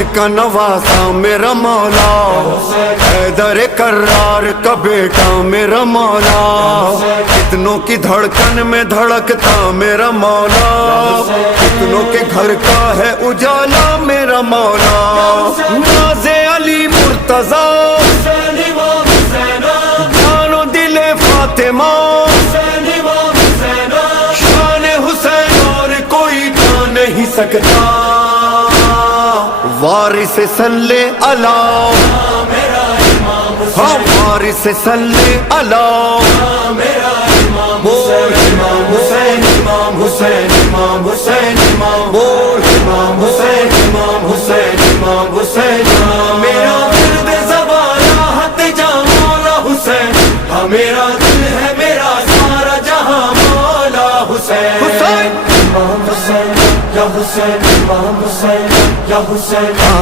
احمد کا نواسا میرا مولا، حیدر کرار کا بیٹا میرا مولا، کتنوں کی دھڑکن میں دھڑکتا میرا مولا، کتنوں کے گھر کا ہے اجالا میرا مولا، ناز علی مرتضیٰ جان و دل فاطمہ، شان حسین اور کوئی جا نہیں سکتا، وارث صلی اللہ، ہاں وارث صلی اللہ، بول امام حسین امام حسین امام حسین امام، بول امام حسین امام حسین امام حسین، میرا درد زبان راحت جہاں مولا حسین، ہاں میرا دل ہے میرا سارا جہاں مولا حسین، حسین امام حسین یا حسین امام حسین یا حسین۔